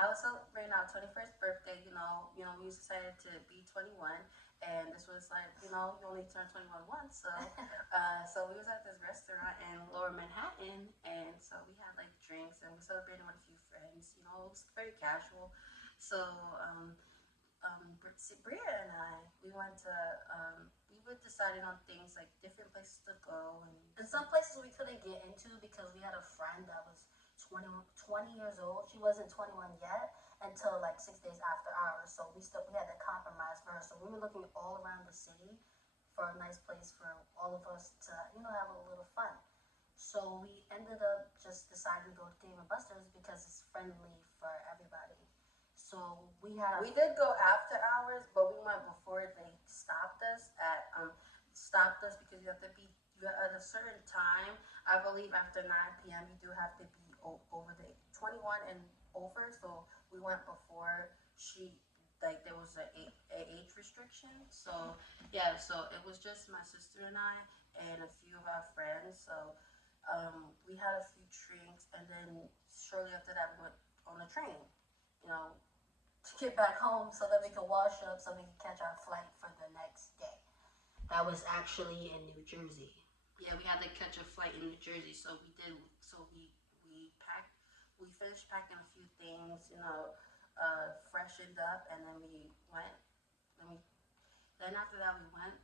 I was celebrating our 21st birthday. We decided to be 21, and this was like, you only turn 21 once. So we was at this restaurant in Lower Manhattan, and so we had like drinks, and we celebrated with a few friends. It was very casual. So Bria and I, we were deciding on things like different places to go, and some places we couldn't get into because we had a friend that was 20 years old. She wasn't 21 yet until like 6 days after ours. So we had to compromise for her. So we were looking all around the city for a nice place for all of us to have a little fun. So we ended up just deciding to go to Dave and Buster's because it's friendly for everybody. So we did go after hours, but we went before they stopped us because you at a certain time. I believe after 9 p.m. you do have to be over the 21 and over. So we went before she like there was a age restriction. So yeah, so it was just my sister and I and a few of our friends. So we had a few drinks, and then shortly after that we went on the train. You know, to get back home so that we could wash up so we could catch our flight for the next day. That was actually in New Jersey. Yeah, we had to catch a flight in New Jersey, so we did. So we packed. We finished packing a few things, freshened up, and then we went. Then we then after that we went.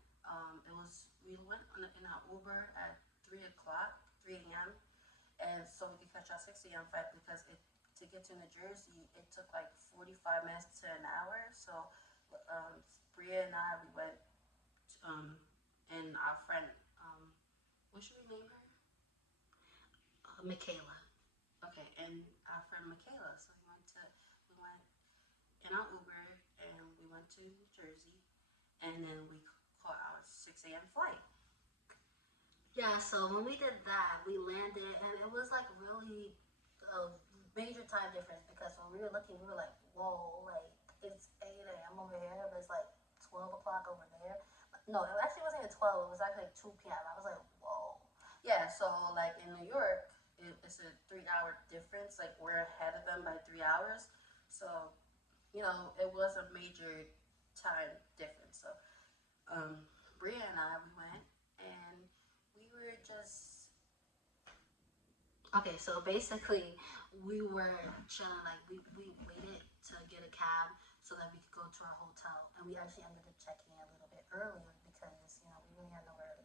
We went in our Uber at 3 o'clock, 3 a.m. And so we could catch our 6 a.m. flight because to get to New Jersey it took like 45 minutes to an hour. So Bria and I we went, and our friend, what should we name her? Michaela. Okay, and our friend Michaela. So we went in our Uber and we went to New Jersey, and then we caught our 6 a.m. flight. Yeah, so when we did that, we landed, and it was like really a major time difference because when we were looking, we were like, whoa, like it's 8 a.m. over here, but it's like 12 o'clock over there. No, it actually wasn't even 12, it was actually like 2 p.m. I was like, whoa. Yeah, so like in New York, it's a 3 hour difference. Like we're ahead of them by 3 hours. So, it was a major time difference. So, Bria and I, we went and we were just. Okay, so basically, we were chilling, like, we waited to get a cab so that we could go to our hotel, and we actually ended up checking in a little bit earlier because, we really had nowhere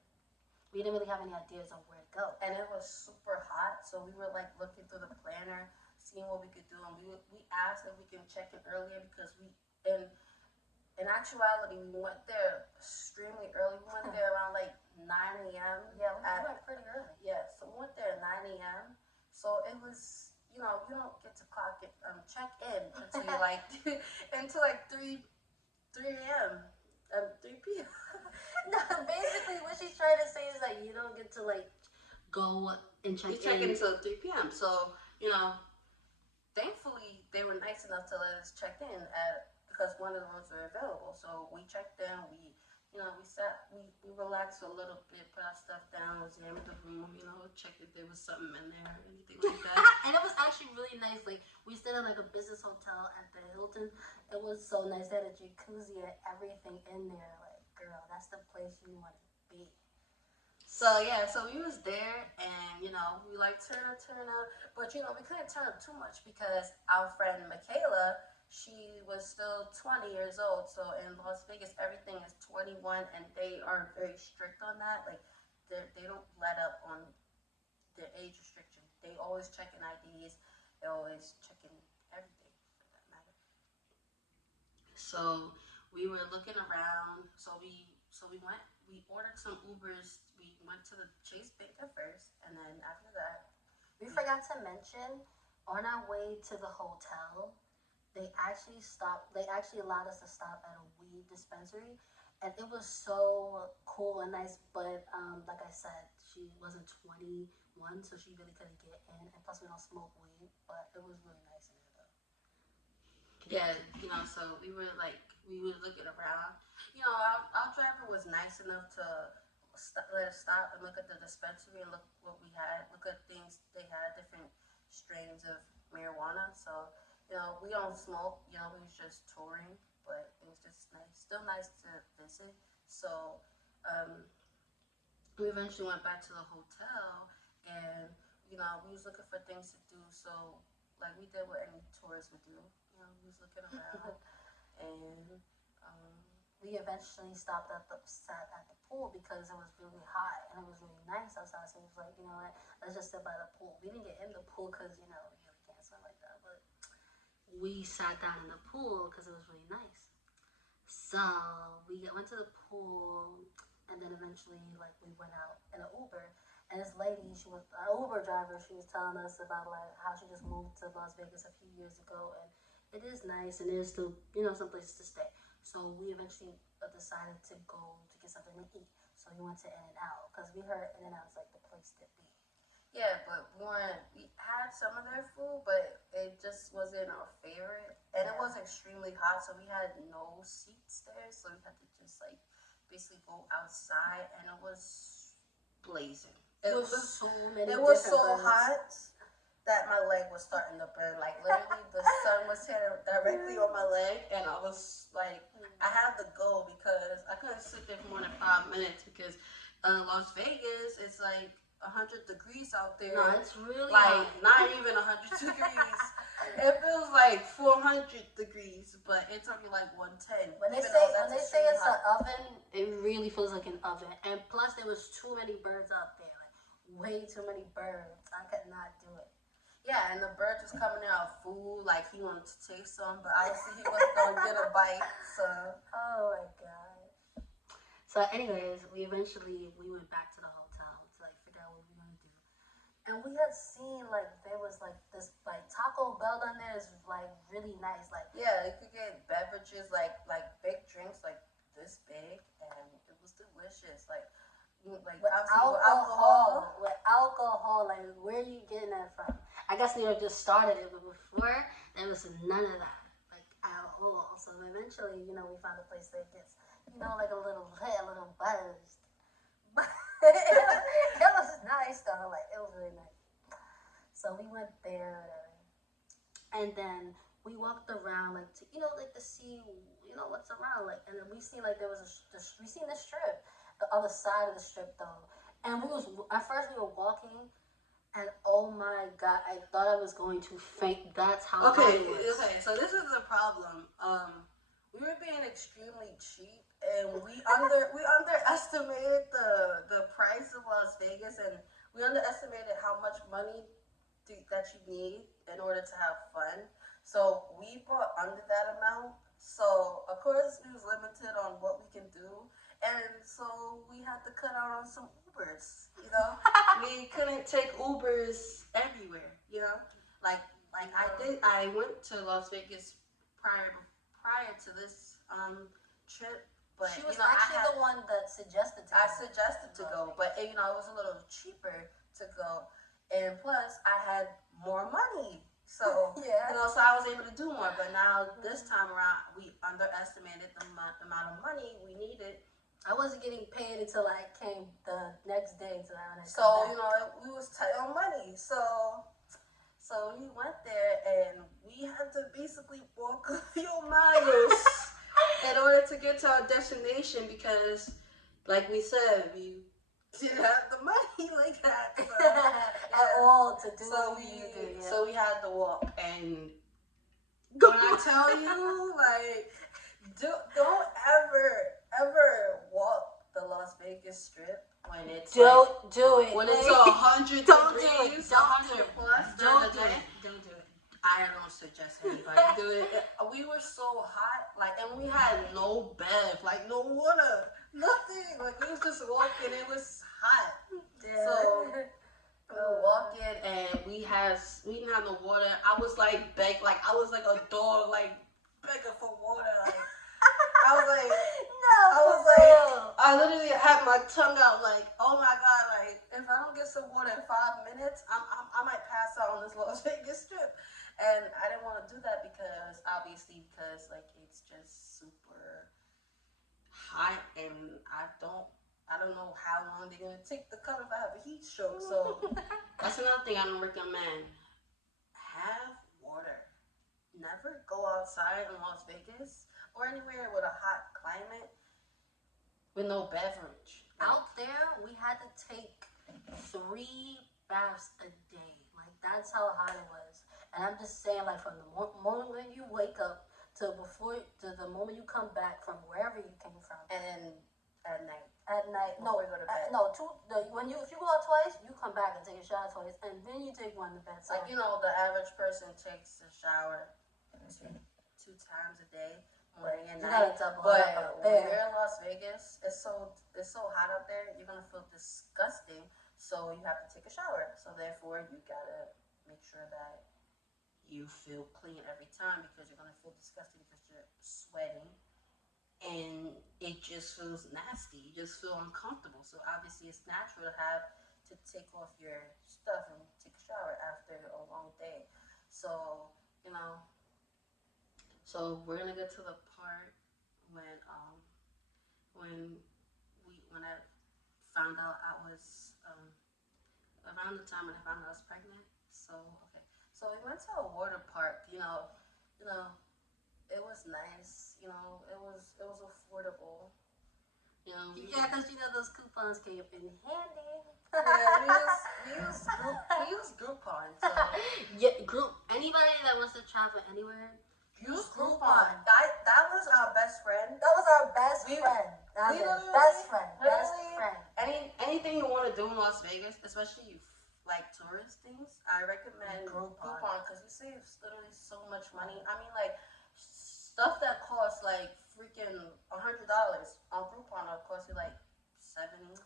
we didn't really have any ideas on where to go. And it was super hot, so we were like looking through the planner, seeing what we could do, and we asked if we can check in earlier because in actuality we went there extremely early. We went there around like 9 a.m. Yeah, we went pretty early. Yeah, so we went there at 9 a.m. So it was, you don't get to check in until you like until like 3 a.m. 3 p.m. No, basically what she's trying to say is that you don't get to like go and check in. You check in until 3 p.m. So, thankfully they were nice enough to let us check in because one of the rooms were available. So we checked in. We sat. We relaxed a little bit, put our stuff down, examined the room. Checked if there was something in there, or anything like that. And it was actually really nice. Like we stayed in like a business hotel at the Hilton. It was so nice. They had a jacuzzi and everything in there. Like, girl, that's the place you want to be. So yeah, so we was there, and we like turn up, but we couldn't turn up too much because our friend Michaela, she was still 20 years old. So in Las Vegas, everything is 21, and they are very strict on that. Like they don't let up on their age restriction. They always check in IDs. They always check in everything for that matter. So we were looking around. So we went. We ordered some Ubers. We went to the Chase Bank at first, and then after that, we forgot to mention on our way to the hotel, they actually allowed us to stop at a weed dispensary, and it was so cool and nice. But like I said, she wasn't 21, so she really couldn't get in. And plus, we don't smoke weed, but it was really nice in there though. Yeah, so we were looking around. Our driver was nice enough to let us stop and look at the dispensary and look what we had. Look at things they had, different strains of marijuana. So we don't smoke. We was just touring, but it was just nice. Still nice to visit. So um, we eventually went back to the hotel, and we was looking for things to do. So like we did what any tourist would do. We was looking around, and um, we eventually sat at the pool because it was really hot and it was really nice outside. So it was like, you know what, let's just sit by the pool. We didn't get in the pool because we really can't swim like that, but we sat down in the pool because it was really nice. So we went to the pool, and then eventually, like, we went out in an Uber. And this lady, she was an Uber driver. She was telling us about like how she just moved to Las Vegas a few years ago, and it is nice, and there's still some places to stay. So we eventually decided to go to get something to eat. So we went to In and Out because we heard In and Out is like the place to be. yeah, but we had some of their food, but it just wasn't our favorite, and it was extremely hot, so we had no seats there, so we had to just like basically go outside, and it was blazing. It was so many. It was so birds. hot that my leg was starting to burn. Like literally, the sun was hitting directly on my leg, and I was like, I had to go because I couldn't sit there for more than 5 minutes because Las Vegas is like 100 degrees out there. No, it's really like hot. Not even 100 degrees. It feels like 400 degrees, but it's only like 110. When they say it's an oven, it really feels like an oven. And plus, there was too many birds out there, like way too many birds. I could not do it. Yeah, and the bird was coming out food, like he wanted to taste some, but obviously he wasn't gonna get a bite. So oh my god. So anyways, we went back to the hotel to like figure out what we were gonna do. And we had seen like there was like this like Taco Bell down there is like really nice. Like yeah, you could get beverages like big drinks like this big, and it was delicious. Like with alcohol. With alcohol, like where are you getting that from? I guess New York just started it, but before there was none of that, like at all. So eventually, we found a place that gets, like a little buzzed. But it was nice though. Like it was really nice. So we went there, and then we walked around, like to like to see what's around, like, and then we seen like there was we seen the strip, the other side of the strip though, and we was at first we were walking. And oh my god, I thought I was going to faint. That's how okay. So this is the problem. We were being extremely cheap, and we underestimated the price of Las Vegas, and we underestimated how much money that you need in order to have fun. So we bought under that amount. So of course we was limited on what we can do, and so we had to cut out on some Ubers. We couldn't take Ubers everywhere. Like I went to Las Vegas prior to this trip, but she was actually the one that suggested to. I suggested to go, but it was a little cheaper to go, and plus I had more money. So yeah, so I was able to do more. But now this time around, we underestimated the amount of money we needed. I wasn't getting paid until I came the next day. So we was tight on money. So we went there, and we had to basically walk a few miles in order to get to our destination because, like we said, we didn't have the money like that at all to do. So we had to walk, and when I tell you, like, don't ever walk the Las Vegas Strip when it's do it when it's 100 degrees, 100 plus. Don't do it. I don't suggest anybody do it. We were so hot, like, and we had no bev, like no water, nothing. Like we was just walking. It was hot. Yeah. So we were walking, and we didn't have no water. I was like I was like a dog, like begging for water. Like, I was like, I literally had my tongue out, like, oh my god, like if I don't get some water in 5 minutes, I might pass out on this Las Vegas Strip. And I didn't want to do that because like it's just super hot, and I don't know how long they're gonna take to come if I have a heat stroke. So that's another thing I don't recommend. Have water. Never never go outside in Las Vegas or anywhere with a hot climate with no beverage. Out there, we had to take 3 baths a day. Like that's how hot it was. And I'm just saying, like from the moment when you wake up to the moment you come back from wherever you came from, And then at night. at night, no, Before you go to bed. no, if you go out twice, you come back and take a shower twice, and then you take one to bed. So Like, the average person takes a shower two times a day, morning and you night. gotta double But up out when there. you're in Las Vegas, it's so hot out there, you're gonna feel disgusting. So you have to take a shower. So therefore, you gotta make sure that you feel clean every time because you're gonna feel disgusting because you're sweating, and it just feels nasty. You just feel uncomfortable. So obviously, it's natural to have to take off your stuff and take a shower after a long day. So so we're gonna get to the part when when I found out I was around the time when I found out I was pregnant. So okay, so we went to a water park. It was nice. It was affordable. Yeah, because those coupons came in handy. We use Groupon. So Yeah, group. Anybody that wants to travel anywhere, use Groupon. That was our best friend. That was our best We- friend. That we was literally- best friend. Best literally- friend. Anything you want to do in Las Vegas, especially like tourist things, I recommend Groupon. because you save literally so much money. I mean, like stuff that costs like freaking $100 on Groupon will cost you like $70.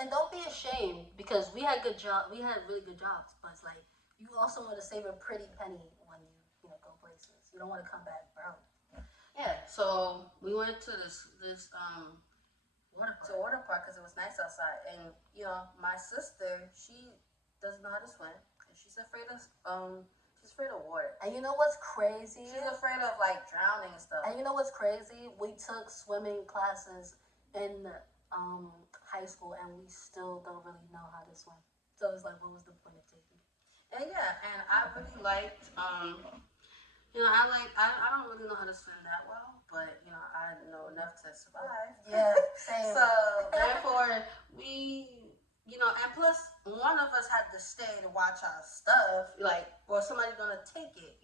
And don't be ashamed because we had really good jobs, but it's like you also want to save a pretty penny when you go places. You don't want to come back broke. Yeah. So we went to this Water park. water park because it was nice outside, and my sister, she doesn't know how to swim, and she's afraid of water. And you know what's crazy? She's afraid of like drowning and stuff. And you know what's crazy? We took swimming classes in high school, and we still don't really know how to swim. So it's like, what was the point of taking it? And yeah, and I really liked, I don't really know how to swim that well, but I know enough to survive. Yeah, same. So therefore, and plus one of us had to stay to watch our stuff, or somebody's gonna take it.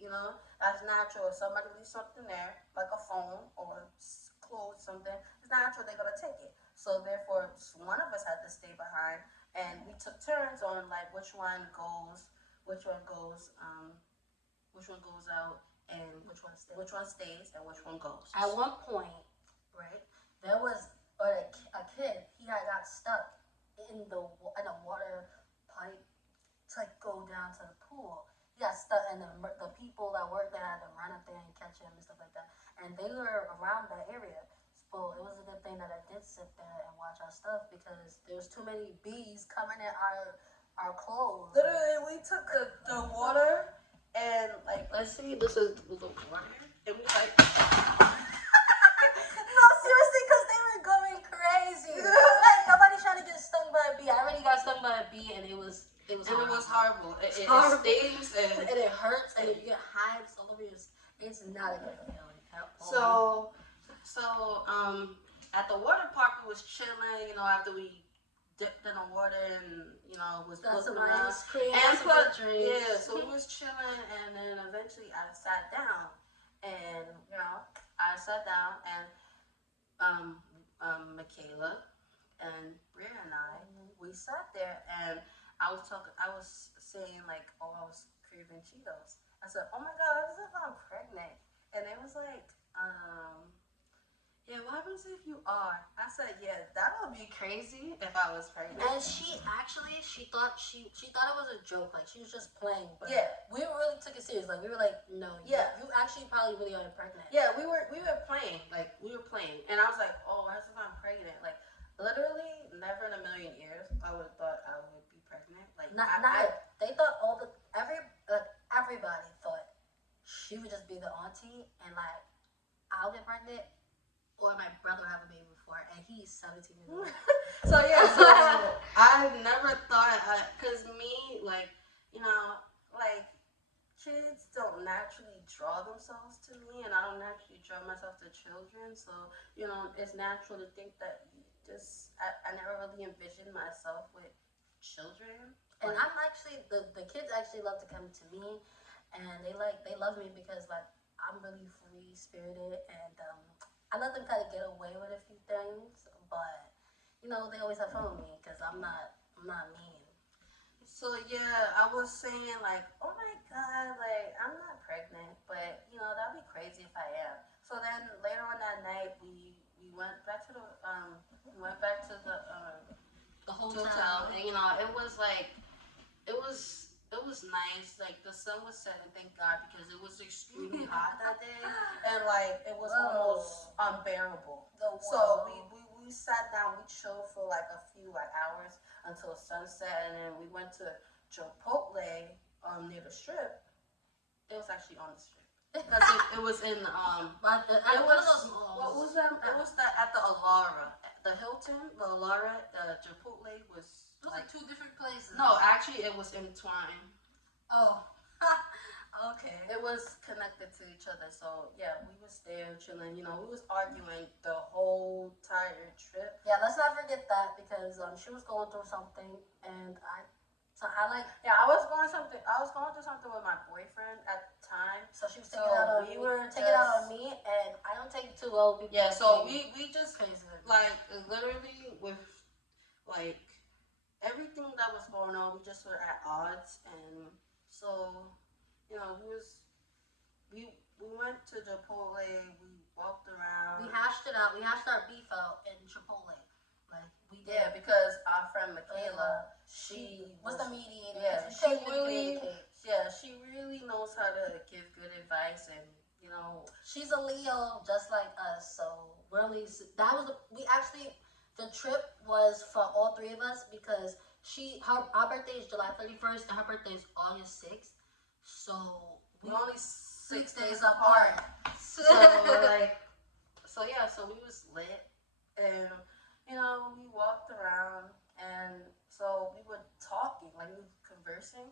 That's natural. If somebody leaves something there, like a phone or clothes, something, it's natural they're gonna take it. So therefore, one of us had to stay behind, and we took turns on like which one goes out, and which one stays, and which one goes. At one point, right, there was a kid. He had got stuck in a water pipe to like go down to the pool. He got stuck, and the people that worked there had to run up there and catch him and stuff like that. And they were around that area. So it was a good thing that I did sit there and watch our stuff because there was too many bees coming in our clothes. Literally, we took the water and like, let's see, this is the water, and we like. No, seriously, because they were going crazy. Like nobody trying to get stung by a bee. I already got stung by a bee, and it was horrible. It horrible. stings and it hurts, and you get hives all over your. It's not a good feeling at all. So at the water park we was chilling, after we dipped in the water and was Got some looking around. ice cream, And some good drinks. yeah, so we was chilling, and then eventually I sat down, and I sat down, and Michaela and Bria and we sat there, and I was saying like, oh, I was craving Cheetos. I said, oh my God, what if I'm pregnant? And it was like, yeah, what happens if you are? I said, yeah, that would be crazy if I was pregnant. And she thought it was a joke, like she was just playing. But Yeah. we really took it serious. Like we were like, no, Yeah. you actually probably really are pregnant. Yeah, we were playing, and I was like, oh, what if I'm pregnant? Like, literally, never in a million years I would have thought I would be pregnant. Like, They thought everybody thought she would just be the auntie, and like I'll get pregnant, or my brother will have a baby before, and he's 17 years old. So I never thought, cause me, like, like kids don't naturally draw themselves to me, and I don't naturally draw myself to children. So it's natural to think that I never really envisioned myself with children. And I'm actually the kids actually love to come to me, and they love me because like I'm really free spirited, and I let them kind of get away with a few things, but they always have fun with me because I'm not mean. So yeah, I was saying like, oh my god, like I'm not pregnant, but that'd be crazy if I am. So then later on that night, we went back to The hotel, hotel. and it was like it was nice. Like the sun was setting, thank God, because it was extremely hot that day, and like it was almost unbearable. So we sat down, we chilled for like a few like hours until sunset, and then we went to Chipotle near the strip. It was actually on the strip because it was in It was those malls. what was that? It was at the Alara, the Hilton, the Alara, Chipotle was Those are two different places. no, actually it was entwined. Oh. Okay. It was connected to each other. So yeah, we was there chilling. We was arguing the whole entire trip. Yeah, let's not forget that because she was going through something, and I like. Yeah, I was going through something with my boyfriend at the time. So she was taking out on me, and I don't take it too well. Yeah, so we just crazy. like literally with like everything that was going on, we just were at odds, and so we went to Chipotle, we walked around. We hashed it out. We hashed our beef out in Chipotle. Like we did. Yeah, because our friend Michaela, she was the mediator. Yeah, she really knows how to give good advice, and she's a Leo just like us. So really, the trip was for all three of us because our birthday is July 31st and her birthday is August 6th. So we're only 6 days apart. So we was lit, and we walked around, and so we were talking, like we were conversing,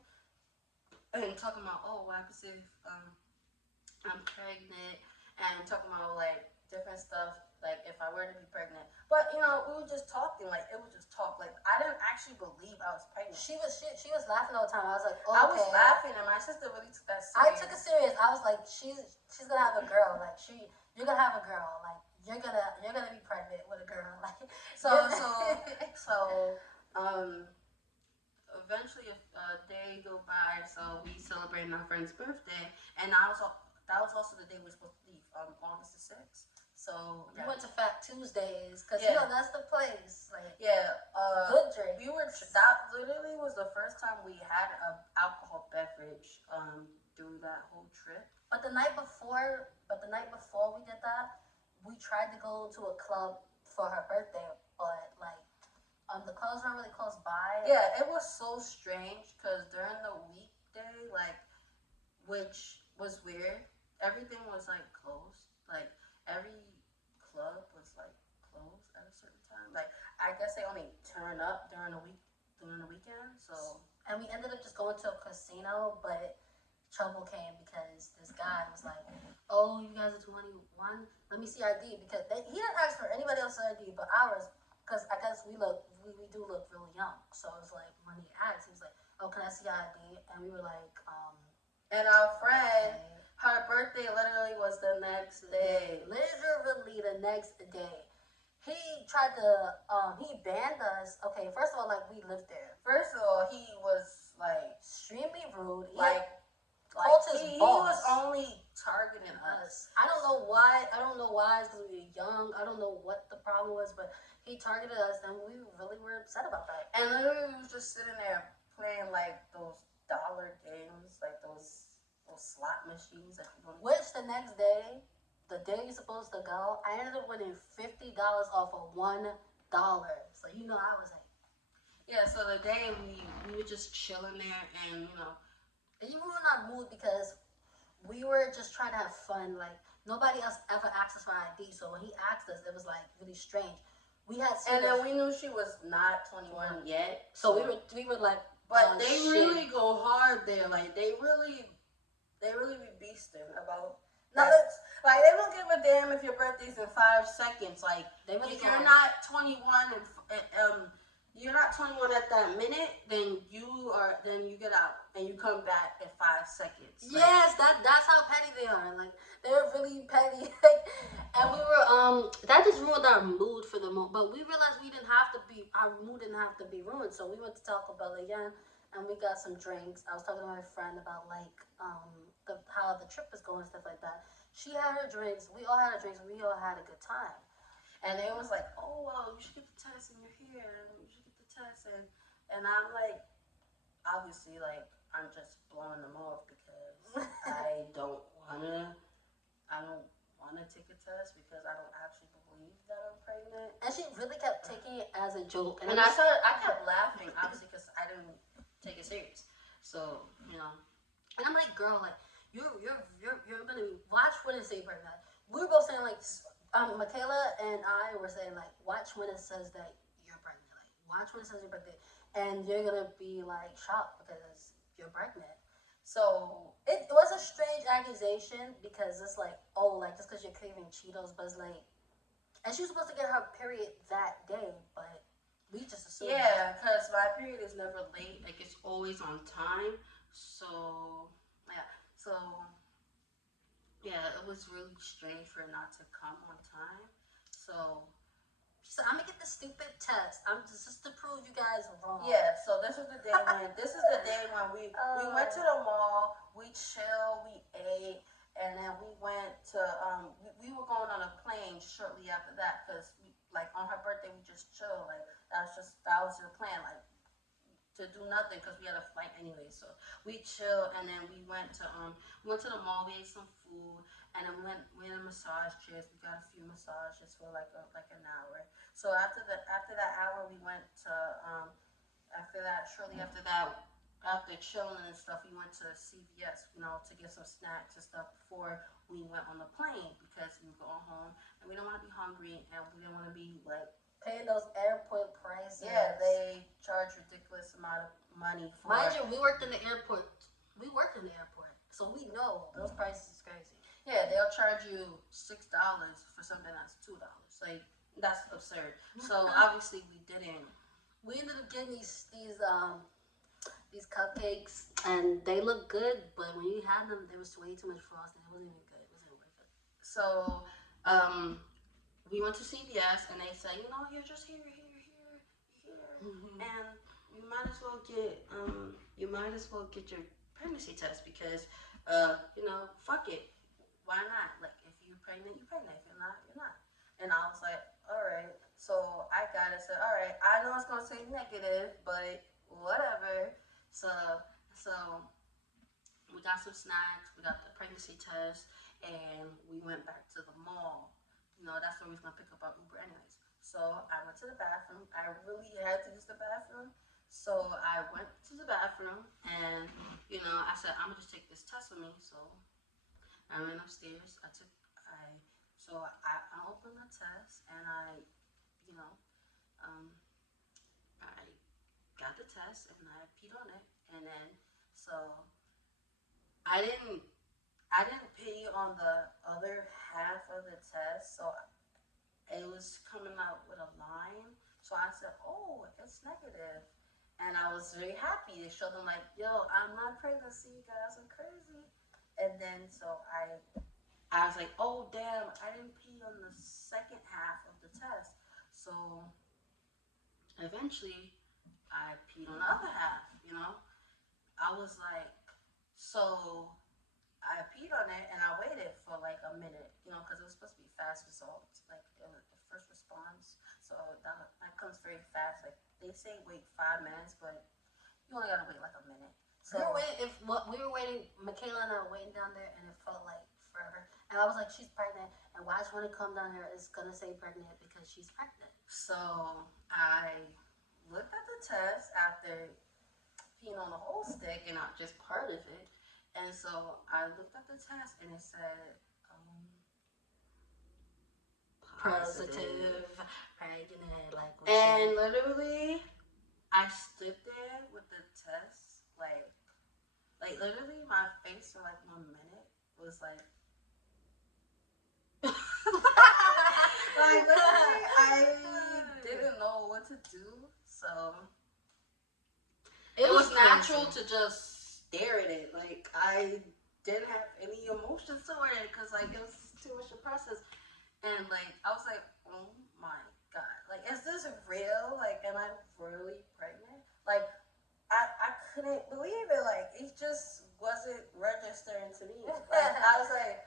and talking about what happens if I'm pregnant, and talking about like different stuff, like if I were to be pregnant. But we were just talking, like it was just talk. Like I didn't actually believe I was pregnant. She was laughing all the time. I was like, okay. I was laughing, and my sister really took that serious. I took it serious. I was like, she's gonna have a girl. Like you're gonna have a girl. Like you're gonna be pregnant with a girl. Like eventually a day go by, so we celebrated my friend's birthday, and that was also the day we were supposed to leave, August the 6th. So we went to Fat Tuesdays because that's the place. Like good drink. That literally was the first time we had an alcohol beverage through that whole trip. But the night before we did that, we tried to go to a club for her birthday, but like the clubs weren't really close by. Yeah, it was so strange because during the weekday, like, which was weird, everything was like closed. Like every club was like closed at a certain time. Like I guess they only turn up during the weekend. So and we ended up just going to a casino, but trouble came because this guy was like, "Oh, you guys are 21. Let me see ID," because he didn't ask for anybody else's ID but ours, because I guess we do look really young. So it was like when he asked, he was like, "Oh, can I see ID?" And we were like, And our friend, her birthday literally was the next day. Literally the next day. He tried to, he banned us. Okay, first of all, like, we lived there. First of all, he was, like, extremely rude. He was only targeting us. I don't know why. It's because we were young. I don't know what the problem was, but he targeted us, and we really were upset about that. And literally, we was just sitting there playing, like, those dollar games, like those slot machines. Which the next day, the day you're supposed to go, I ended up winning $50 off of $1. So I was like, yeah. So the day we were just chilling there, and and we were in our mood because we were just trying to have fun. Like nobody else ever asked us for ID, so when he asked us, it was like really strange. We had and then we knew she was not 21 yet, so we were like, but they really go hard there. Like they really They really be beasting about No, that. Like they don't give a damn if your birthday's in 5 seconds. Like they really if you're don't. not 21 and you're not 21 at that minute, then you get out and you come back in 5 seconds. Like, Yes, that's how petty they are. Like they're really petty. Like, and we were that just ruined our mood for the moment. But we realized our mood didn't have to be ruined. So we went to Taco Bell again, and we got some drinks. I was talking to my friend about like how the trip was going and stuff like that. She had her drinks. We all had our drinks. We all had a good time. and they was like, oh well, you should get the test in your hair. You should get the test, and I'm like, obviously, like I'm just blowing them off because I don't wanna take a test because I don't actually believe that I'm pregnant. And she really kept taking it as a joke. And I kept laughing, obviously, because I didn't take it serious. So and I'm like, girl, like you're gonna be watch when it say pregnant. We were both saying like, Michaela and I were saying like, watch when it says that you're pregnant. Like, watch when it says you're pregnant, and you're gonna be like shocked because you're pregnant. So it was a strange accusation because it's like, oh, like just because you're craving Cheetos, but it's like, and she was supposed to get her period that day, but we just assumed. yeah, because my period is never late. Like it's always on time. So so it was really strange for it not to come on time. So So I'm gonna get the stupid test. I'm just to prove you guys wrong. yeah, so this is the day when we went to the mall, we chill, we ate, and then we went to we were going on a plane shortly after that because like on her birthday we just chill, like that was the plan, like to do nothing because we had a flight anyway. So we chilled and then we went to the mall, we ate some food, and then we went in massage chairs. We got a few massages for like an hour. So after that hour, we went to shortly after that, after chilling and stuff, we went to CVS, to get some snacks and stuff before we went on the plane because we were going home and we don't want to be hungry and we didn't want to be like paying those airport prices. yeah, they charge ridiculous amount of money for. Mind you, we worked in the airport. So we know those prices is crazy. Yeah, they'll charge you $6 for something that's $2. Like that's absurd. So obviously we didn't. We ended up getting these cupcakes, and they look good, but when you had them, there was way too much frosting. It wasn't even good. It wasn't worth it. So we went to CVS and they said, you're just here, and you might as well get your pregnancy test because fuck it, why not? Like if you're pregnant, you're pregnant. If you're not, you're not. And I was like, all right. So I got it. Said, all right. I know it's gonna say negative, but whatever. So we got some snacks. We got the pregnancy test, and we went back to the mall. That's where we was gonna pick up our Uber anyways. So I went to the bathroom. I really had to use the bathroom. So I went to the bathroom and, I said, I'm gonna just take this test with me. So I went upstairs. I opened the test and I got the test and I peed on it. And then, so I didn't pee on the other half of the test. So it was coming out with a line. So I said, oh, it's negative. And I was very happy to show them like, yo, I'm not pregnant. See, you guys are crazy. And then so I was like, oh damn, I didn't pee on the second half of the test. So eventually I peed on the other half, I was like, so I peed on it and I waited for like a minute, because it was supposed to be fast results, like it was the first response. So that comes very fast. Like they say wait 5 minutes, but you only gotta wait like a minute. So we were waiting, Michaela and I were waiting down there, and it felt like forever. And I was like, she's pregnant, and watch when it come down here, it's gonna say pregnant because she's pregnant. So I looked at the test after peeing on the whole stick and not just part of it. And so I looked at the test and it said positive, pregnant, like. And literally, I stood there with the test, like Like literally, my face for like 1 minute was like, like literally, I didn't know what to do. So it was natural to just stare at it. Like I didn't have any emotions toward it because like it was too much to process. And like I was like, oh my god, like is this real? Like, am I really pregnant? Like I couldn't believe it. Like it just wasn't registering to me. Like I was like,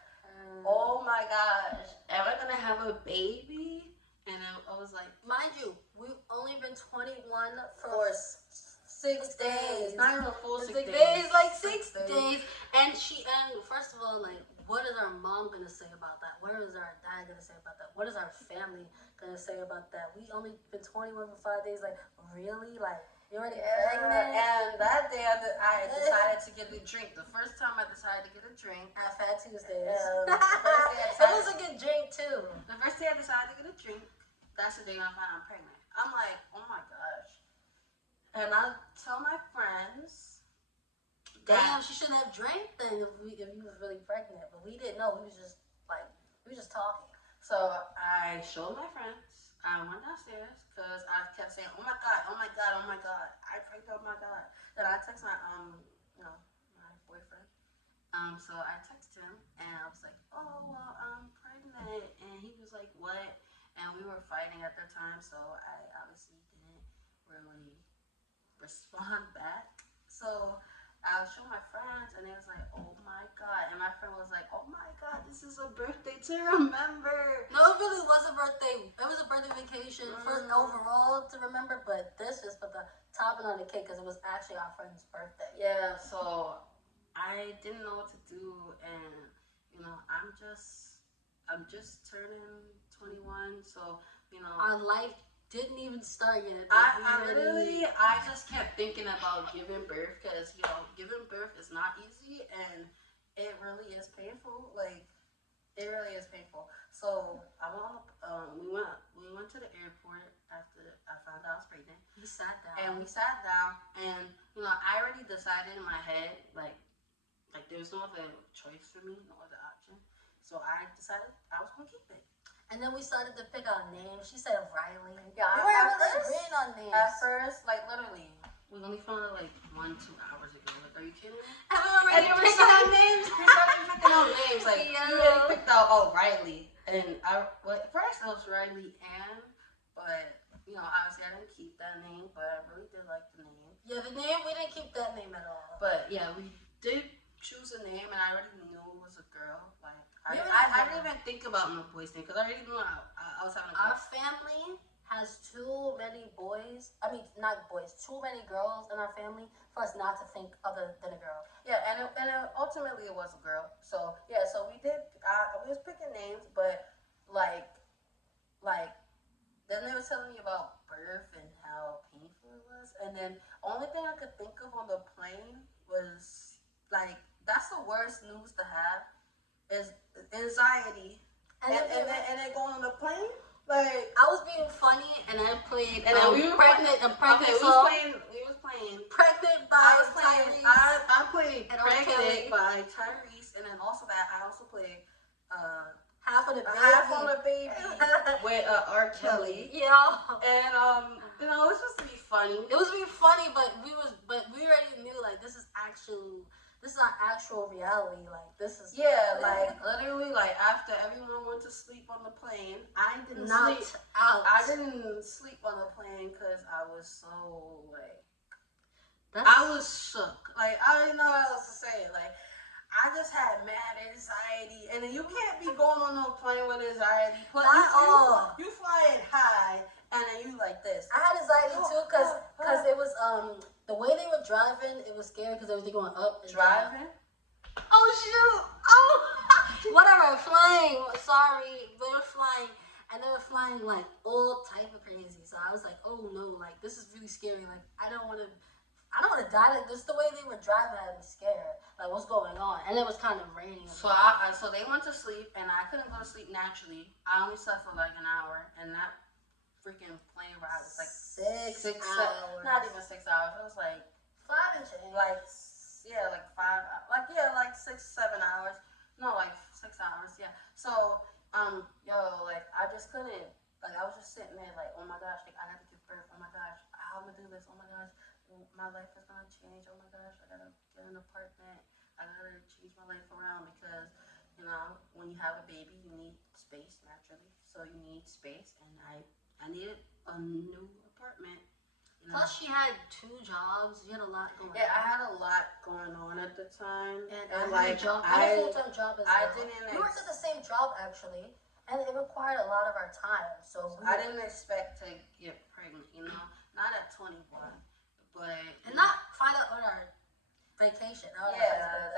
oh my gosh, am I gonna have a baby? And I was like, mind you, we've only been 21 for 6 days. Not even a full 6 days. Like 6 days. And first of all, like, what is our mom gonna say about that? What is our dad gonna say about that? What is our family gonna say about that? We only been 21 for 5 days. Like, really? Like, you're already pregnant? And that day I decided to get a drink. The first time I decided to get a drink. At Fat Tuesdays. It was a good drink, too. The first day I decided to get a drink, that's the day I found I'm pregnant. I'm like, oh my gosh. And I tell my friends, damn, she shouldn't have drank then if you was really pregnant. But we didn't know. We were just talking. So I showed my friends. I went downstairs because I kept saying, oh my god, oh my god, oh my god. I pregnant, oh my god. Then I text my my boyfriend. So I texted him and I was like, oh well, I'm pregnant, and he was like, what? And we were fighting at the time, so I obviously didn't really respond back. So I showed my friends, and they was like, "Oh my god!" And my friend was like, "Oh my god, this is a birthday to remember." No, it really was a birthday. It was a birthday vacation first overall to remember, but this just put the topping on the cake because it was actually our friend's birthday. Yeah, so I didn't know what to do, and I'm just turning 21, so our life didn't even start yet. I just kept thinking about giving birth because giving birth is not easy and it really is painful. Like it really is painful. So we went to the airport after I found out I was pregnant. We sat down and I already decided in my head like there's no other choice for me, no other option. So I decided I was gonna keep it. And then we started to pick out names. She said Riley. Yeah, we weren't really agreeing on names. At first, like literally, we only found it like 1-2 hours ago. Like, are you kidding me? And we already picked out names. We started picking out names. Like, we already picked out Riley, and at first it was Riley Ann, but obviously I didn't keep that name, but I really did like the name. Yeah, the name we didn't keep that name at all. But yeah, we did choose a name, and I already knew it was a girl. Like. I didn't even think about my boy's name because I already knew I was having a girl. Our family has too many boys. I mean, not boys. Too many girls in our family for us not to think other than a girl. Yeah, and ultimately it was a girl. So yeah, so we did. We was picking names, but like then they were telling me about birth and how painful it was, and then only thing I could think of on the plane was like that's the worst news to have. Is anxiety, and then going on the plane. Like I was being funny, and I played. And we were pregnant. Okay, we was playing. Pregnant by Tyrese. I played Pregnant by Tyrese, and then also I also played Half on the Baby with R. Kelly. Yeah. And it was supposed to be funny. It was to be funny, but we already knew like this is our actual reality. Like this is like literally like after everyone went to sleep on the plane, I didn't sleep. Out. I didn't sleep on the plane because I was so like I was shook. Like I didn't know what else to say. Like I just had mad anxiety, and then you can't be going on no plane with anxiety. Plus, you flying high, and then you like this. I had anxiety too because it was the way they were driving, it was scary because they were going up and driving. Down. Oh shoot! Oh, whatever. Flying. Sorry, they were flying, and they were flying like all type of crazy. So I was like, oh no, like this is really scary. Like I don't want to die. Like this, the way they were driving had me scared. Like what's going on? And it was kind of raining. So so they went to sleep, and I couldn't go to sleep naturally. I only slept for like an hour, and that freaking plane ride was like 6 hours. Not even 6 hours. It was like 5 and change. Like yeah, like 5, like yeah, like 6, 7 hours. No, like 6 hours. Yeah. So yo, like I just couldn't. Like I was just sitting there, like, oh my gosh, like I got to give birth. Oh my gosh, how am I gonna do this? Oh my gosh, my life is gonna change. Oh my gosh, I gotta get an apartment. I gotta change my life around because when you have a baby, you need space naturally. So you need space, and I needed a new apartment. Plus, she had 2 jobs. You had a lot going Yeah, on. I had a lot going on at the time, And I and had a like job, I had a full-time job as I well. didn't. We worked at the same job actually, and it required a lot of our time. So I didn't expect to get pregnant. Not at 21, but and not find out on our vacation. yeah,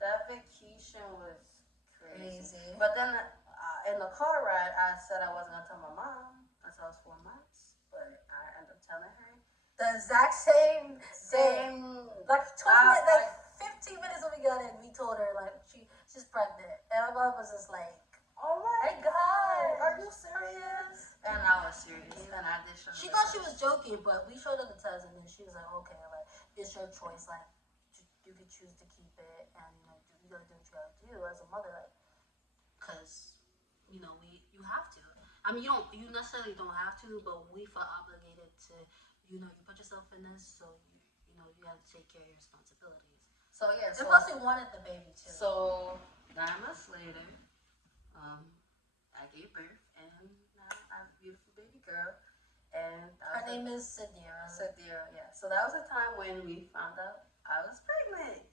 that vacation was crazy. But then in the car ride, I said I wasn't gonna tell my mom until I was 4 months, but I ended up telling her. The exact same like 20 like 15 minutes when we got in, we told her like she's pregnant, and my mom was just like, oh my god, are you serious? And I was serious, and I did show her. She thought she was joking, but we showed her the test, and then she was like, okay, like it's your choice, like you could choose to keep it, and you gotta do what you gotta do as a mother, like, cause you have to. I mean, you necessarily don't have to, but we felt obligated to. You put yourself in this, so you have to take care of your responsibilities. So yeah, and plus we wanted the baby too. So 9 months later, I gave birth, and now I have a beautiful baby girl, and her name is Sadira. Sadira, yeah. So that was a time when we found out I was pregnant.